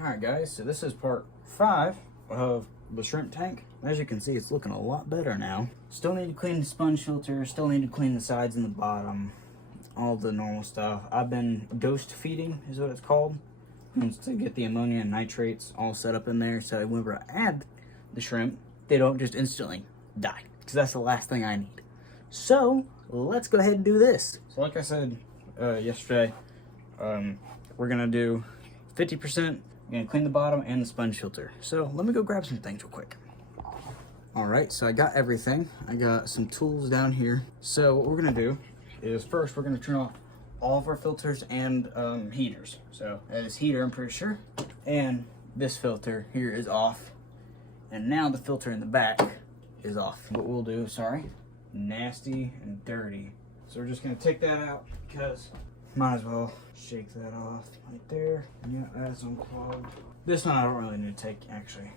Alright guys, so this is part 5 of the shrimp tank. As you can see, it's looking a lot better now. Still need to clean the sponge filter, still need to clean the sides and the bottom, all the normal stuff. I've been ghost feeding is what it's called. It's to get the ammonia and nitrates all set up in there so that whenever I add the shrimp, they don't just instantly die. Because that's the last thing I need. So, let's go ahead and do this. So like I said yesterday, we're going to do 50%. I'm gonna clean the bottom and the sponge filter. So let me go grab some things real quick. All right, so I got everything. I got some tools down here. So what we're gonna do is first we're gonna turn off all of our filters and heaters. So this heater, I'm pretty sure, and this filter here is off. And now the filter in the back is off. What we'll do, sorry, nasty and dirty. So we're just gonna take that out because might as well shake that off right there. Yeah, that's unclogged. This one I don't really need to take, actually.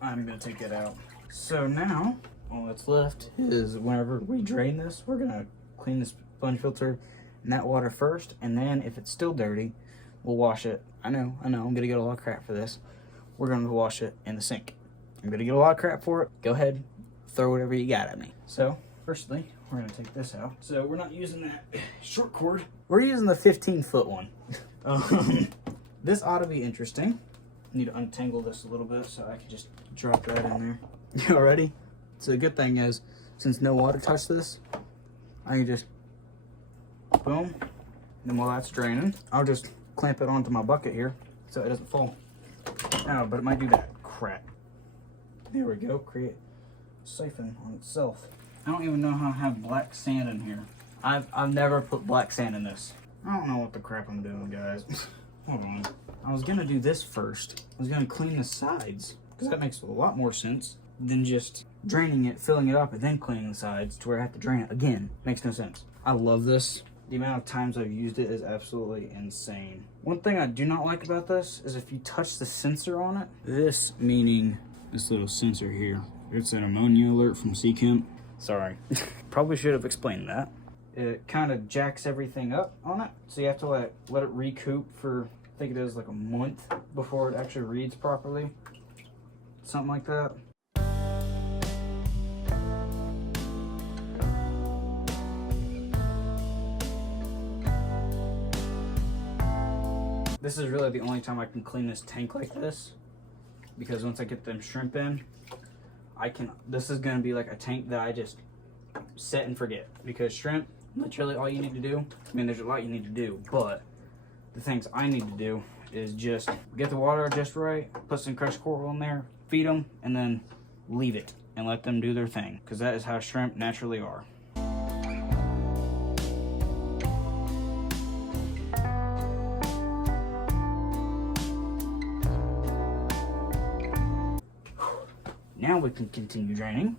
I'm gonna take it out. So now, all that's left is whenever we drain this, we're gonna clean the sponge filter in that water first, and then if it's still dirty, we'll wash it. I know, I'm gonna get a lot of crap for this. We're gonna wash it in the sink. I'm gonna get a lot of crap for it. Go ahead, throw whatever you got at me. So, firstly, we're gonna take this out. So we're not using that short cord. We're using the 15-foot one. This ought to be interesting. I need to untangle this a little bit so I can just drop that in there. You all ready? So the good thing is, since no water touched this, I can just boom. And then while that's draining, I'll just clamp it onto my bucket here so it doesn't fall. Oh, but it might do that. Crap. There we go. Create a siphon on itself. I don't even know how to have black sand in here. I've never put black sand in this. I don't know what the crap I'm doing, guys. Hold on. I was gonna do this first. I was gonna clean the sides, because that makes a lot more sense than just draining it, filling it up, and then cleaning the sides to where I have to drain it again. Makes no sense. I love this. The amount of times I've used it is absolutely insane. One thing I do not like about this is if you touch the sensor on it, this meaning this little sensor here, it's an ammonia alert from Seachem. Sorry. Probably should have explained that. It kind of jacks everything up on it. So you have to let it recoup for, I think it is like a month before it actually reads properly. Something like that. This is really the only time I can clean this tank like this. Because once I get them shrimp in, this is gonna be like a tank that I just set and forget. Because shrimp, literally all you need to do, I mean there's a lot you need to do, but the things I need to do is just get the water just right, put some crushed coral in there, feed them, and then leave it and let them do their thing. Because that is how shrimp naturally are. Now we can continue draining.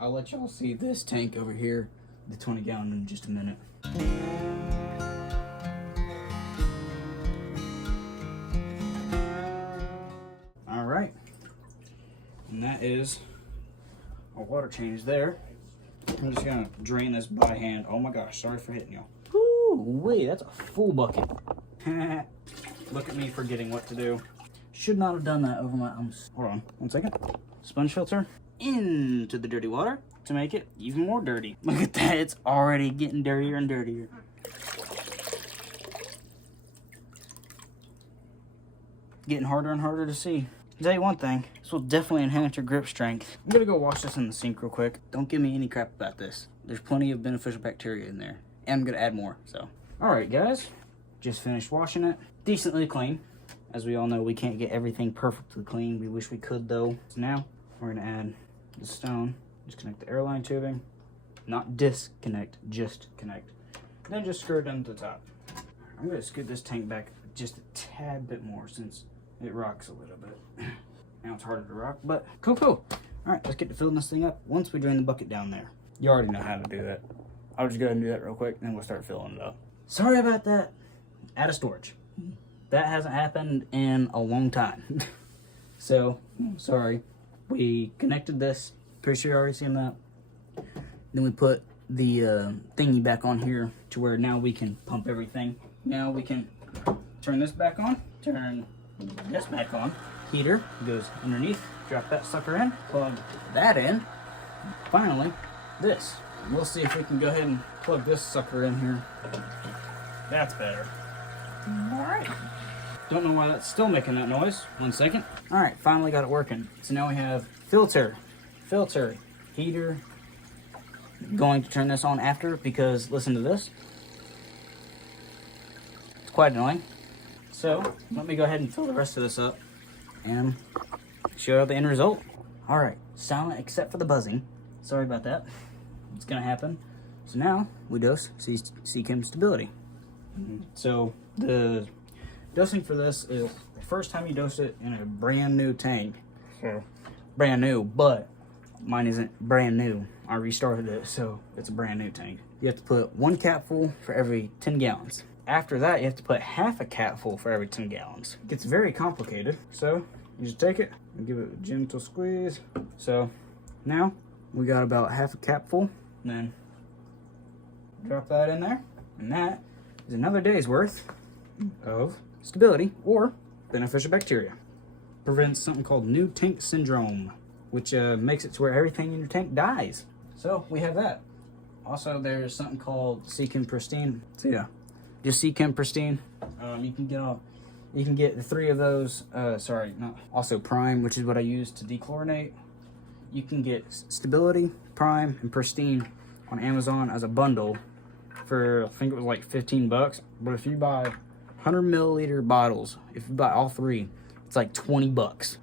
I'll let y'all see this tank over here, the 20-gallon, in just a minute. All right, and that is our water change there. I'm just gonna drain this by hand. Oh my gosh, sorry for hitting y'all. Woo, wait, that's a full bucket. Look at me forgetting what to do. Should not have done that over my arms. Hold on, 1 second. Sponge filter into the dirty water to make it even more dirty. Look at that, it's already getting dirtier and dirtier. Getting harder and harder to see. I'll tell you one thing, this will definitely enhance your grip strength. I'm gonna go wash this in the sink real quick. Don't give me any crap about this. There's plenty of beneficial bacteria in there. And I'm gonna add more, so. All right, guys, just finished washing it. Decently clean. As we all know, we can't get everything perfectly clean. We wish we could though. So now, we're gonna add the stone. Just connect the airline tubing. Not disconnect, just connect. Then just screw it down to the top. I'm gonna scoot this tank back just a tad bit more since it rocks a little bit. Now it's harder to rock, but cool. All right, let's get to filling this thing up once we drain the bucket down there. You already know how to do that. I'll just go ahead and do that real quick, and then we'll start filling it up. Sorry about that. Out of storage. That hasn't happened in a long time. So, sorry. We connected this. Pretty sure you already seen that. Then we put the thingy back on here to where now we can pump everything. Now we can turn this back on, turn this back on. Heater goes underneath, drop that sucker in, plug that in. Finally, this. We'll see if we can go ahead and plug this sucker in here. That's better. Alright. Don't know why that's still making that noise. 1 second. Alright, finally got it working. So now we have filter, heater. Going to turn this on after because listen to this. It's quite annoying. So let me go ahead and fill the rest of this up and show you the end result. Alright, silent except for the buzzing. Sorry about that. It's gonna happen. So now we dose Seachem Stability. So the dosing for this is the first time you dose it in a brand new tank. So brand new, but mine isn't brand new. I restarted it, so it's a brand new tank. You have to put 1 capful for every 10 gallons. After that, you have to put half a capful for every 10 gallons. It gets very complicated. So you just take it and give it a gentle squeeze. So now we got about half a capful. Then drop that in there. And that is another day's worth of stability or beneficial bacteria. Prevents something called new tank syndrome, which makes it to where everything in your tank dies. So we have that. Also, there's something called Seachem Pristine. So yeah, just Seachem Pristine. You can get the 3 of those. Also Prime, which is what I use to dechlorinate. You can get Stability, Prime, and Pristine on Amazon as a bundle for, I think it was like 15 bucks. But if you buy 100 milliliter bottles, if you buy all 3, it's like 20 bucks.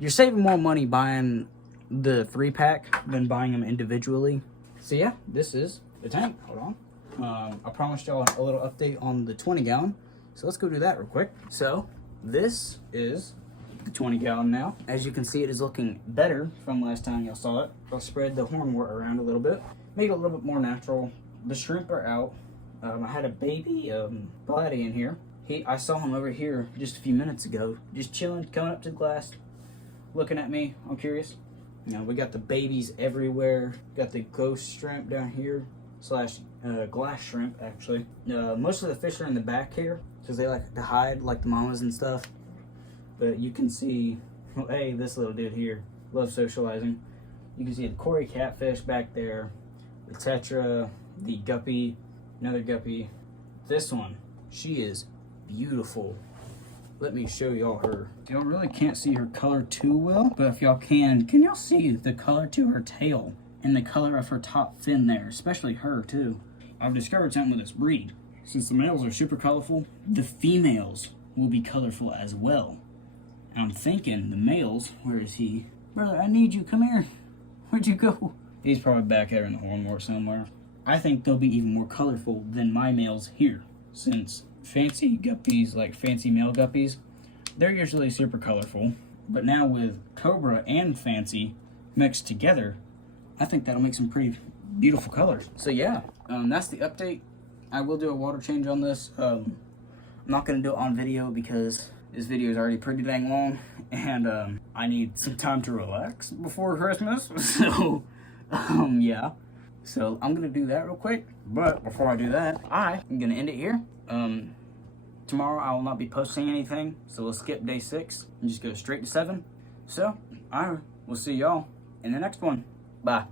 You're saving more money buying the 3-pack than buying them individually. So yeah, this is the tank. Hold on. I promised y'all a little update on the 20 gallon. So let's go do that real quick. So this is the 20 gallon now. As you can see, it is looking better from last time y'all saw it. I'll spread the hornwort around a little bit. Make it a little bit more natural. The shrimp are out. I had a baby body in here. I saw him over here just a few minutes ago, just chilling, coming up to the glass, looking at me. I'm curious. You know, we got the babies everywhere. Got the ghost shrimp down here, slash glass shrimp, actually. Most of the fish are in the back here, because they like to hide, like the mamas and stuff. But you can see, well, hey, this little dude here, loves socializing. You can see the Cory catfish back there, the tetra, the guppy, another guppy. This one, she is beautiful. Let me show y'all her. Y'all really can't see her color too well, but if y'all can y'all see the color to her tail and the color of her top fin there, especially her too. I've discovered something with this breed. Since the males are super colorful, the females will be colorful as well. And I'm thinking the males, where is he? Brother, I need you, come here. Where'd you go? He's probably back there in the hornwort somewhere. I think they'll be even more colorful than my males here, since fancy guppies, like fancy male guppies, they're usually super colorful. But now with Cobra and Fancy mixed together, I think that'll make some pretty beautiful colors. So yeah, that's the update. I will do a water change on this. I'm not going to do it on video because this video is already pretty dang long, and I need some time to relax before Christmas. So, yeah. So I'm going to do that real quick. But before I do that, I'm going to end it here. Tomorrow I will not be posting anything, so we'll skip day 6 and just go straight to 7. So I will see y'all in the next one. Bye.